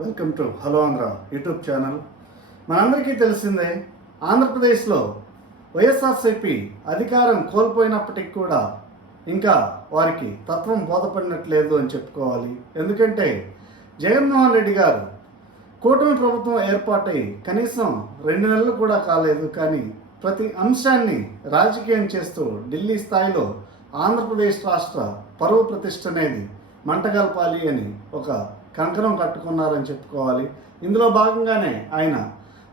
Welcome to hello Andhra YouTube channel. మనందరికీ తెలిసిందే, ఆంధ్రప్రదేశ్లో వైఎస్ఆర్సీపీ అధికారం కోల్పోయినప్పటికీ కూడా ఇంకా వారికి తత్వం బోధపడినట్లేదు అని చెప్పుకోవాలి. ఎందుకంటే జగన్మోహన్ రెడ్డి గారు కూటమి ప్రభుత్వం ఏర్పాటై కనీసం 2 నెలలు కూడా కాలేదు, కానీ ప్రతి అంశాన్ని రాజకీయం చేస్తూ ఢిల్లీ స్థాయిలో ఆంధ్రప్రదేశ్ రాష్ట్ర పరువు ప్రతిష్ట అనేది మంటగల్పాలి అని ఒక కంకణం కట్టుకున్నారని చెప్పుకోవాలి. ఇందులో భాగంగానే ఆయన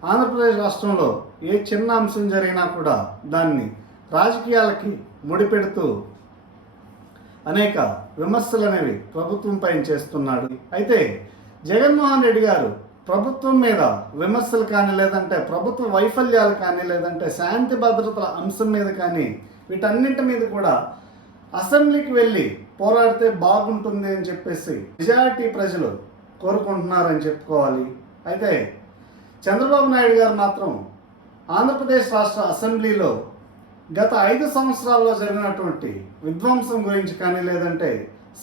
ఆంధ్రప్రదేశ్ రాష్ట్రంలో ఏ చిన్న అంశం జరిగినా కూడా దాన్ని రాజకీయాలకి ముడిపెడుతూ అనేక విమర్శలు అనేవి ప్రభుత్వం పైన చేస్తున్నాడు. అయితే జగన్మోహన్ రెడ్డి గారు ప్రభుత్వం మీద విమర్శలు కానీ, లేదంటే ప్రభుత్వ వైఫల్యాలు కానీ, లేదంటే శాంతి భద్రతల అంశం మీద కానీ, వీటన్నింటి మీద కూడా అసెంబ్లీకి వెళ్ళి పోరాడితే బాగుంటుంది అని చెప్పేసి మెజారిటీ ప్రజలు కోరుకుంటున్నారని చెప్పుకోవాలి. అయితే చంద్రబాబు నాయుడు గారు మాత్రం ఆంధ్రప్రదేశ్ రాష్ట్ర అసెంబ్లీలో గత 5 సంవత్సరాల్లో జరిగినటువంటి విధ్వంసం గురించి కానీ, లేదంటే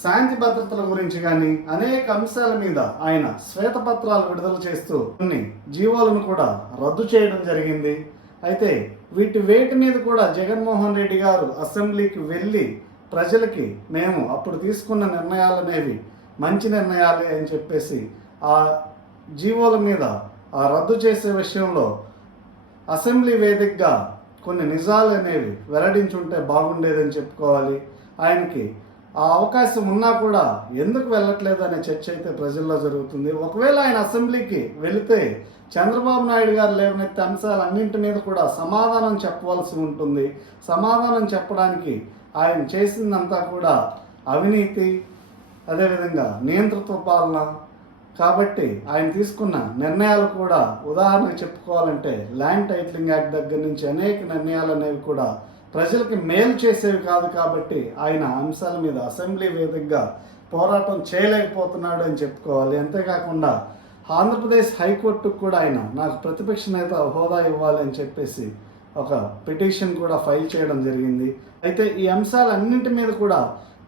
శాంతి భద్రతల గురించి కానీ అనేక అంశాల మీద ఆయన శ్వేతపత్రాలు విడుదల చేస్తూ కొన్ని జీవోలను కూడా రద్దు చేయడం జరిగింది. అయితే వేటి మీద కూడా జగన్మోహన్ రెడ్డి గారు అసెంబ్లీకి వెళ్ళి ప్రజలకి మేము అప్పుడు తీసుకున్న నిర్ణయాలు అనేవి మంచి నిర్ణయాలే అని చెప్పేసి ఆ జీవోల మీద ఆ రద్దు చేసే విషయంలో అసెంబ్లీ వేదికగా కొన్ని నిజాలు అనేవి వెల్లడించుంటే బాగుండేదని చెప్పుకోవాలి. ఆయనకి ఆ అవకాశం ఉన్నా కూడా ఎందుకు వెళ్ళట్లేదు అనే చర్చ అయితే ప్రజల్లో జరుగుతుంది. ఒకవేళ ఆయన అసెంబ్లీకి వెళితే చంద్రబాబు నాయుడు గారు లేవనెత్తే అంశాలన్నింటి మీద కూడా సమాధానం చెప్పవలసి ఉంటుంది. సమాధానం చెప్పడానికి ఆయన చేసిందంతా కూడా అవినీతి, అదేవిధంగా నియంతృత్వ పాలన. కాబట్టి ఆయన తీసుకున్న నిర్ణయాలు కూడా ఉదాహరణకు చెప్పుకోవాలంటే ల్యాండ్ టైటిలింగ్ యాక్ట్ దగ్గర నుంచి అనేక నిర్ణయాలు అనేవి కూడా ప్రజలకి మేలు చేసేవి కాదు. కాబట్టి ఆయన అంశాల మీద అసెంబ్లీ వేదికగా పోరాటం చేయలేకపోతున్నాడు అని చెప్పుకోవాలి. అంతేకాకుండా ఆంధ్రప్రదేశ్ హైకోర్టుకు కూడా ఆయన నాకు ప్రతిపక్ష నేత హోదా ఇవ్వాలి అని చెప్పేసి ఒక పిటిషన్ కూడా ఫైల్ చేయడం జరిగింది. అయితే ఈ అంశాలన్నింటి మీద కూడా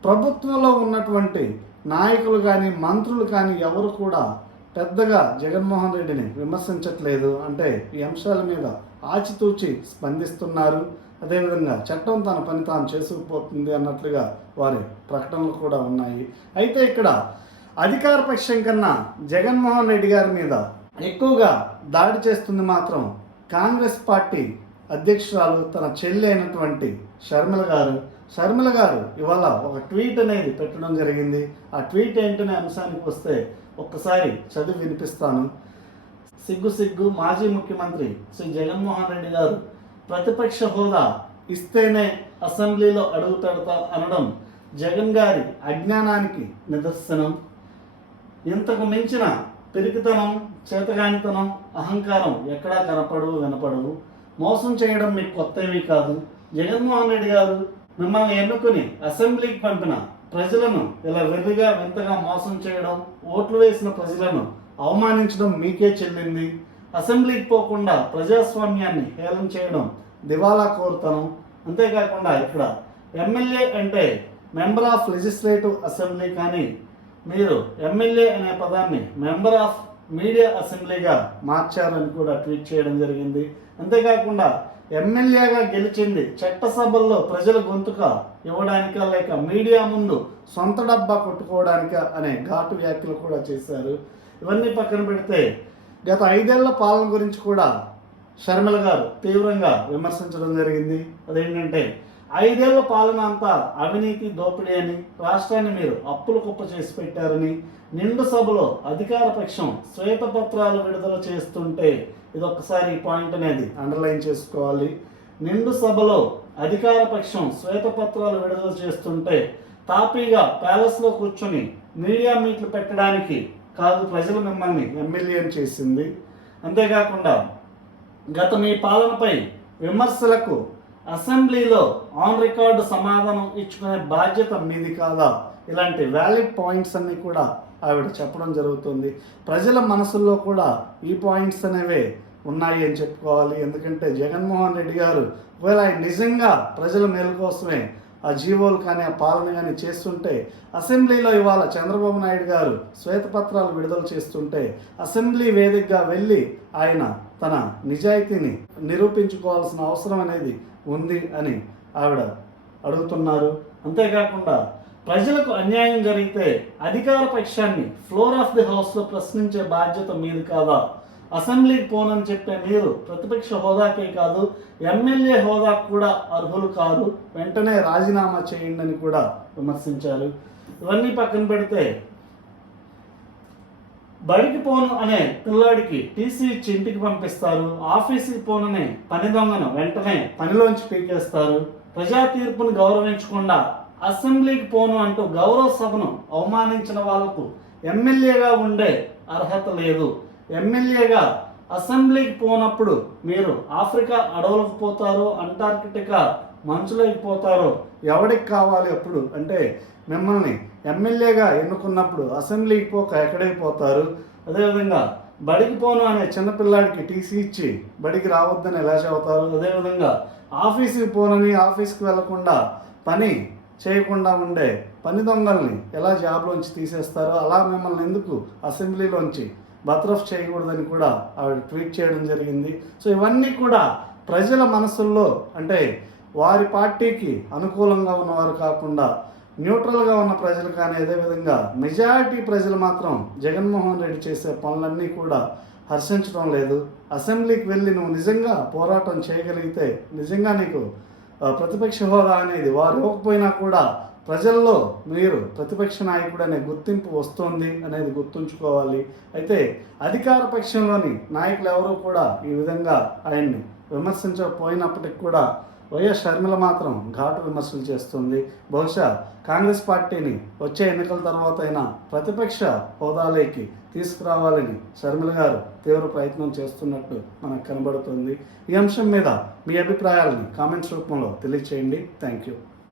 ప్రభుత్వంలో ఉన్నటువంటి నాయకులు కానీ, మంత్రులు కానీ ఎవరు కూడా పెద్దగా జగన్మోహన్ రెడ్డిని విమర్శించట్లేదు. అంటే ఈ అంశాల మీద ఆచితూచి స్పందిస్తున్నారు. అదేవిధంగా చట్టం తన పని తాను చేసుకుపోతుంది అన్నట్లుగా వారి ప్రకటనలు కూడా ఉన్నాయి. అయితే ఇక్కడ అధికార పక్షం కన్నా జగన్మోహన్ రెడ్డి గారి మీద ఎక్కువగా దాడి చేస్తుంది మాత్రం కాంగ్రెస్ పార్టీ అధ్యక్షురాలు తన చెల్లి అయినటువంటి షర్మిల గారు ఇవాళ ఒక ట్వీట్ అనేది పెట్టడం జరిగింది. ఆ ట్వీట్ ఏంటనే అంశానికి వస్తే ఒక్కసారి చదివి వినిపిస్తాను. సిగ్గు మాజీ ముఖ్యమంత్రి శ్రీ జగన్మోహన్ రెడ్డి గారు ప్రతిపక్ష హోదా ఇస్తేనే అసెంబ్లీలో అడుగు పెడతా అనడం జగన్ గారి అజ్ఞానానికి నిదర్శనం. ఇంతకు మించిన పిరికితనం, చేతగానితనం, అహంకారం ఎక్కడా వినపడవు. మోసం చేయడం మీకు కొత్తవి కాదు. జగన్మోహన్ రెడ్డి గారు మిమ్మల్ని ఎన్నుకుని అసెంబ్లీకి పంపిన ప్రజలను ఇలా వెర్రిగా వింతగా మోసం చేయడం, ఓట్లు వేసిన ప్రజలను అవమానించడం మీకే చెల్లింది. అసెంబ్లీకి పోకుండా ప్రజాస్వామ్యాన్ని హేళన చేయడం దివాలా కోరుతనం. అంతేకాకుండా ఇక్కడ ఎమ్మెల్యే అంటే మెంబర్ ఆఫ్ లెజిస్లేటివ్ అసెంబ్లీ, కానీ మీరు ఎమ్మెల్యే అనే పదాన్ని మెంబర్ ఆఫ్ మీడియా అసెంబ్లీగా మార్చారని కూడా ట్వీట్ చేయడం జరిగింది. అంతేకాకుండా ఎమ్మెల్యేగా గెలిచింది చట్టసభల్లో ప్రజల గొంతుక ఇవ్వడానిక, లేక మీడియా ముందు సొంత డబ్బా కొట్టుకోవడానిక అనే ఘాటు వ్యాఖ్యలు కూడా చేశారు. ఇవన్నీ పక్కన పెడితే గత 5 ఏళ్ల పాలన గురించి కూడా షర్మిల గారు తీవ్రంగా విమర్శించడం జరిగింది. అదేంటంటే 5 ఏళ్ల పాలన అంతా అవినీతి, దోపిడీ అని, రాష్ట్రాన్ని మీరు అప్పుల కుప్ప చేసి పెట్టారని, నిండు సభలో అధికార పక్షం శ్వేతపత్రాలు విడుదల చేస్తుంటే, ఇదొక్కసారి ఈ పాయింట్ అనేది అండర్లైన్ చేసుకోవాలి. నిండు సభలో అధికార పక్షం శ్వేతపత్రాలు విడుదల చేస్తుంటే తాపీగా ప్యాలెస్లో కూర్చొని మీడియా మీట్లు పెట్టడానికి కాదు ప్రజలు మిమ్మల్ని ఎమ్మెల్యేని చేసింది. అంతేకాకుండా గత మీ పాలనపై విమర్శలకు అసెంబ్లీలో ఆన్ రికార్డు సమాధానం ఇచ్చుకునే బాధ్యత మీది కాదా? ఇలాంటి వ్యాలిడ్ పాయింట్స్ అన్నీ కూడా ఆవిడ చెప్పడం జరుగుతుంది. ప్రజల మనసుల్లో కూడా ఈ పాయింట్స్ అనేవే ఉన్నాయి అని చెప్పుకోవాలి. ఎందుకంటే జగన్మోహన్ రెడ్డి గారు ఒకవేళ ఆయన నిజంగా ప్రజల మేలు కోసమే ఆ జీవోలు కానీ ఆ పాలన కానీ చేస్తుంటే, అసెంబ్లీలో ఇవాళ చంద్రబాబు నాయుడు గారు శ్వేతపత్రాలు విడుదల చేస్తుంటే అసెంబ్లీ వేదికగా వెళ్ళి ఆయన తన నిజాయితీని నిరూపించుకోవాల్సిన అవసరం అనేది ఉంది అని ఆవిడ అడుగుతున్నారు. అంతేకాకుండా ప్రజలకు అన్యాయం జరిగితే అధికార పక్షాన్ని ఫ్లోర్ ఆఫ్ ది హౌస్లో ప్రశ్నించే బాధ్యత మీది కాదా? అసెంబ్లీకి పోనని చెప్పే మీరు ప్రతిపక్ష హోదాకే కాదు ఎమ్మెల్యే హోదాకు కూడా అర్హులు కాదు, వెంటనే రాజీనామా చేయండి అని కూడా విమర్శించారు. ఇవన్నీ పక్కన పెడితే బడికి పోను అనే పిల్లాడికి టీసీ ఇచ్చి ఇంటికి పంపిస్తారు, ఆఫీస్కి పోననే పని దొంగను వెంటనే పనిలోంచి పీకేస్తారు, ప్రజా తీర్పును గౌరవించకుండా అసెంబ్లీకి పోను అంటూ గౌరవ సభను అవమానించిన వాళ్లకు ఎమ్మెల్యేగా ఉండే అర్హత లేదు. ఎమ్మెల్యేగా అసెంబ్లీకి పోనప్పుడు మీరు ఆఫ్రికా అడవులకు పోతారో, అంటార్కిటికా మంచులోకి పోతారో ఎవడికి కావాలి అప్పుడు? అంటే మిమ్మల్ని ఎమ్మెల్యేగా ఎన్నుకున్నప్పుడు అసెంబ్లీకి పోక ఎక్కడికి పోతారు? అదేవిధంగా బడికి పోను అనే చిన్నపిల్లాడికి టీసీ ఇచ్చి బడికి రావద్దని ఎలా చెబుతారు? అదేవిధంగా ఆఫీస్కి పోనని ఆఫీస్కి వెళ్లకుండా పని చేయకుండా ఉండే పని దొంగల్ని ఎలా జాబ్లోంచి తీసేస్తారో అలా మిమ్మల్ని ఎందుకు అసెంబ్లీలోంచి బర్తరఫ్ చేయకూడదని కూడా ఆవిడ ట్వీట్ చేయడం జరిగింది. సో ఇవన్నీ కూడా ప్రజల మనసుల్లో, అంటే వారి పార్టీకి అనుకూలంగా ఉన్నవారు కాకుండా న్యూట్రల్గా ఉన్న ప్రజలు కానీ, అదేవిధంగా మెజారిటీ ప్రజలు మాత్రం జగన్మోహన్ రెడ్డి చేసే పనులన్నీ కూడా హర్షించడం లేదు. అసెంబ్లీకి వెళ్ళి నువ్వు నిజంగా పోరాటం చేయగలిగితే, నిజంగా నీకు ప్రతిపక్ష హోదా అనేది వారు ఇవ్వకపోయినా కూడా ప్రజల్లో మీరు ప్రతిపక్ష నాయకుడు అనే గుర్తింపు వస్తుంది అనేది గుర్తుంచుకోవాలి. అయితే అధికార పక్షంలోని నాయకులు ఎవరూ కూడా ఈ విధంగా ఆయన్ని విమర్శించకపోయినప్పటికి కూడా వైఎస్ షర్మిల మాత్రం ఘాటు విమర్శలు చేస్తుంది. బహుశా కాంగ్రెస్ పార్టీని వచ్చే ఎన్నికల తర్వాత అయినా ప్రతిపక్ష హోదాలోకి తీసుకురావాలని షర్మిల గారు తీవ్ర ప్రయత్నం చేస్తున్నట్టు మనకు కనబడుతుంది. ఈ అంశం మీద మీ అభిప్రాయాలని కామెంట్స్ రూపంలో తెలియచేయండి. Thank you.